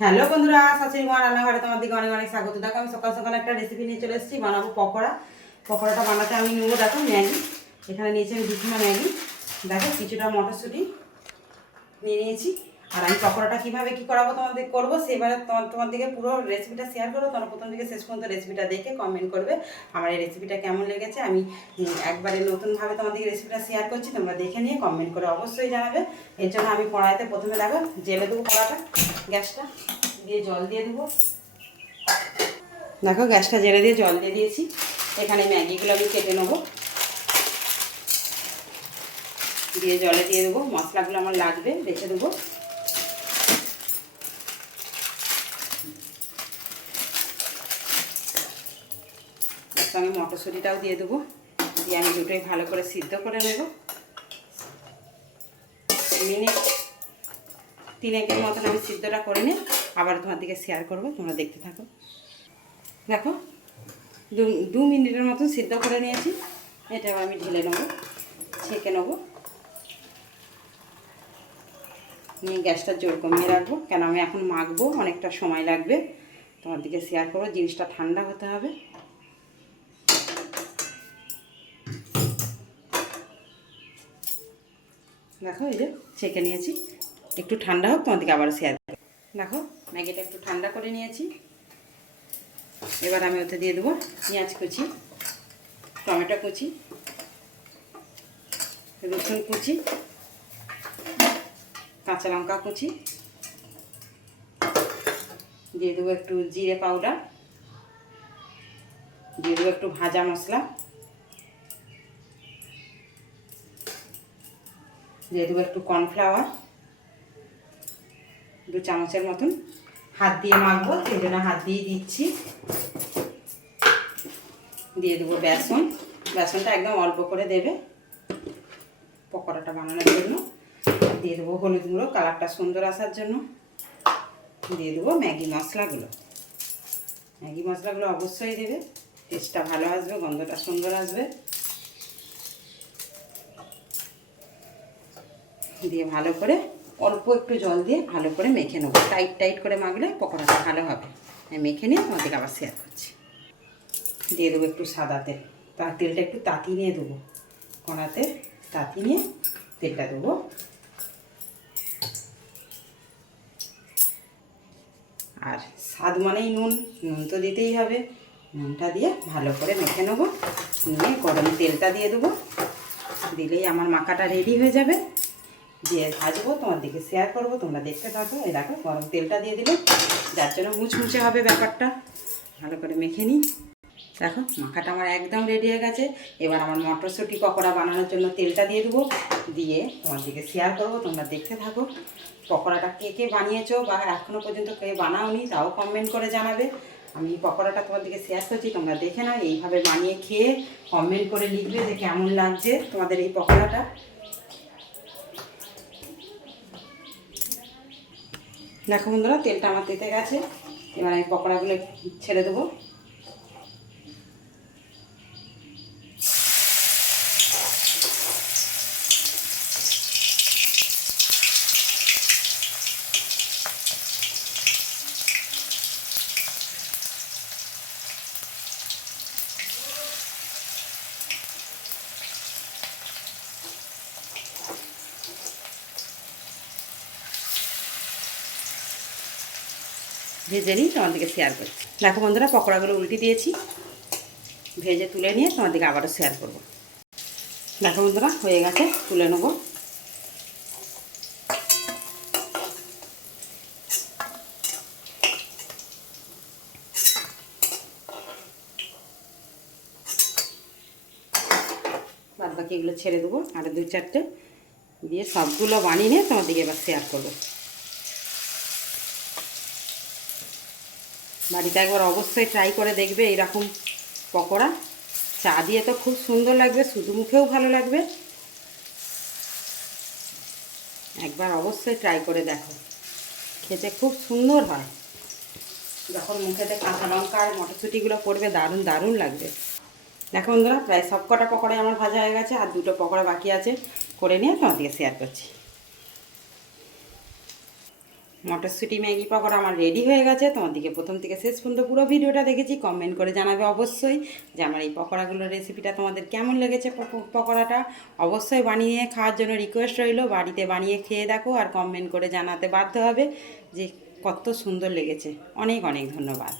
Hello বন্ধুরা, শাশুড়ি মা রান্নাঘরে তোমার দিকে অনেক অনেক স্বাগত। দেখো আমি সকাল সকাল একটা রেসিপি নিয়ে চলে এসেছি, বানাবো পকোড়া। পকোড়াটা বানাতে আমি নেবো, দেখো ম্যাগি। এখানে নিয়েছি আমি 2 কিলো ম্যাগি, দেখো কিছুটা মটরশুঁটি নিয়ে নিয়েছি। আর আমি পকোড়াটা কীভাবে কী করাবো তোমাদের করবো সেবারে তোমার দিকে পুরো রেসিপিটা শেয়ার করবো। তোমরা প্রথম থেকে শেষ পর্যন্ত রেসিপিটা দেখে কমেন্ট করবে আমার এই রেসিপিটা কেমন লেগেছে। আমি একবারে নতুনভাবে তোমাদেরকে রেসিপিটা শেয়ার করছি, তোমরা দেখে নিয়ে কমেন্ট করে অবশ্যই জানাবে। এর জন্য আমি কড়াইতে প্রথমে দেখো জেলে দেবো কড়াটা, গ্যাসটা দিয়ে জল দিয়ে দেবো। দেখো গ্যাসটা জেলে দিয়ে জল দিয়ে দিয়েছি। এখানে ম্যাগিগুলো আমি কেটে নেবো, দিয়ে জলে দিয়ে দেবো। মশলাগুলো আমার লাগবে, রেখে দেবো। সঙ্গে মটরশুঁটিটাও দিয়ে দেবো, দিয়ে আমি দুটোই ভালো করে সিদ্ধ করে নেব। মিনিট 3-1 মতন আমি সিদ্ধটা করে নিই, আবার তোমার দিকে শেয়ার করবো, তোমরা দেখতে থাকো। দেখো 2 মিনিটের মতন সিদ্ধ করে নিয়েছি। এটা আমি ঢেলে নেবো, ছেঁকে নেবো। নিয়ে গ্যাসটা জোর কমিয়ে রাখবো, কেন আমি এখন মাখবো, অনেকটা সময় লাগবে। তোমার দিকে শেয়ার করবো, জিনিসটা ঠান্ডা হতে হবে। দেখো এই যে ছেঁকে নিয়েছি, একটু ঠান্ডা হোক, তোমার দিকে আবার শেয়ার করবো। দেখো ম্যাগিটা একটু ঠান্ডা করে নিয়েছি। এবার আমি ওতে দিয়ে দেবো পেঁয়াজ কুচি, টমেটো কুচি, রসুন কুচি, কাঁচা লঙ্কা কুচি, দিয়ে দেবো একটু জিরে পাউডার, দিয়ে দেবো একটু ভাজা মশলা, দিয়ে দেবো একটু কর্নফ্লাওয়ার 2 চামচের মতন। হাত দিয়ে মাখবো সেই জন্য হাত দিয়ে দিচ্ছি। দিয়ে দেবো বেসন, বেসনটা একদম অল্প করে দেবে পকোড়াটা বানানোর জন্য। দিয়ে দেবো হলুদ গুঁড়ো, কালারটা সুন্দর আসার জন্য। দিয়ে দেবো ম্যাগি মশলাগুলো, ম্যাগি মশলাগুলো অবশ্যই দেবে, টেস্টটা ভালো আসবে, গন্ধটা সুন্দর আসবে। দিয়ে ভালো করে অল্প একটু জল দিয়ে ভালো করে মেখে নেবো। টাইট টাইট করে মাখলে পকোড়াটা ভালো হবে। আমি মেখে নিয়ে তোমাদেরকে আবার শেয়ার করছি। দিয়ে দেবো একটু সাদা তেল, তার তেলটা একটু তাতি নিয়ে দেবো, কড়াতে তাতি নিয়ে তেলটা দেবো। আর স্বাদ মানেই নুন, নুন তো দিতেই হবে। নুনটা দিয়ে ভালো করে মেখে নেবো, নিয়ে গরম তেলটা দিয়ে দেবো। দিলেই আমার মাখাটা রেডি হয়ে যাবে। দিয়ে ভাজবো, তোমার দিকে শেয়ার করবো, তোমরা দেখতে থাকো। এই দেখো গরম তেলটা দিয়ে দিলে, যার জন্য মুচমুচে হবে ব্যাপারটা। ভালো করে মেখে নিই। দেখো মাখাটা আমার একদম রেডি হয়ে গেছে। এবার আমার মটরশুঁটি পকোড়া বানানোর জন্য তেলটা দিয়ে দেবো, দিয়ে তোমার দিকে শেয়ার করবো, তোমরা দেখতে থাকো। পকোড়াটা কে কে বানিয়েছো বা এখনও পর্যন্ত কে বানাওনি তাও কমেন্ট করে জানাবে। আমি পকোড়াটা তোমার দিকে শেয়ার করছি, তোমরা দেখে নাও। এইভাবে বানিয়ে খেয়ে কমেন্ট করে লিখবে যে কেমন লাগছে তোমাদের এই পকোড়াটা। দেখো বন্ধুরা তেলটা আমার তেতে গেছে। এবার আমি পকোড়াগুলো ছেড়ে দেবো। ভেজে নিই, তোমাদেরকে শেয়ার করছি। দেখো বন্ধুরা পকোড়াগুলো উল্টে দিয়েছি, ভেজে তুলে নিয়ে তোমাদেরকে আবারও শেয়ার করব। দেখো বন্ধুরা হয়ে গেছে, তুলে নেব। বাদ বাকি এগুলো ছেড়ে দেবো, আরও 2-4টে দিয়ে সবগুলো বানিয়ে নিয়ে তোমাদেরকে এবার শেয়ার করবো। বাড়িতে একবার অবশ্যই ট্রাই করে দেখবে এইরকম পকোড়া। চা দিয়ে তো খুব সুন্দর লাগবে, শুধু মুখেও ভালো লাগবে। একবার অবশ্যই ট্রাই করে দেখো, খেতে খুব সুন্দর হয়। যখন মুখেতে কাঁচা লঙ্কা আর মটরশুঁটিগুলো পড়বে দারুণ দারুণ লাগবে। দেখো বন্ধুরা প্রায় সব কটা পকোড়াই আমার ভাজা হয়ে গেছে, আর 2টো পকোড়া বাকি আছে, করে নিয়ে তোমাদেরকে শেয়ার করছি। মটরশুঁটি ম্যাগি পকোড়া আমার রেডি হয়ে গেছে। তোমাদেরকে প্রথম থেকে শেষ পর্যন্ত পুরো ভিডিওটা দেখেছি, কমেন্ট করে জানাবে অবশ্যই যে আমার এই পকোড়াগুলোর রেসিপিটা তোমাদের কেমন লেগেছে। পকোড়াটা অবশ্যই বানিয়ে খাওয়ার জন্য রিকোয়েস্ট রইলো, বাড়িতে বানিয়ে খেয়ে দেখো আর কমেন্ট করে জানাতে বাধ্য হবে যে কত সুন্দর লেগেছে। অনেক অনেক ধন্যবাদ।